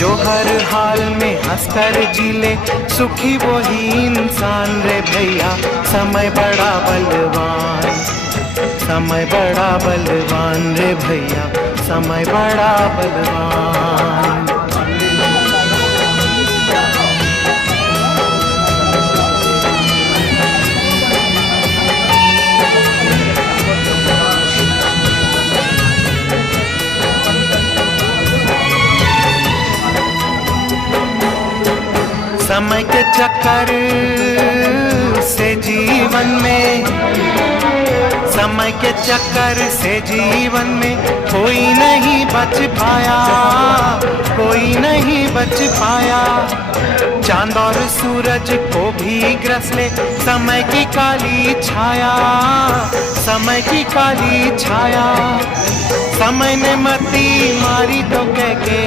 जो हर हाल में हंसकर जी ले, सुखी वही इंसान रे भैया। समय बड़ा बलवान, समय बड़ा बलवान रे भैया, समय बड़ा बलवान। समय के चक्कर से जीवन में, समय के चक्कर से जीवन में कोई नहीं बच पाया, कोई नहीं बच पाया। चांद और सूरज को भी ग्रस ले समय की काली छाया, समय की काली छाया। समय ने मती मारी तो कह के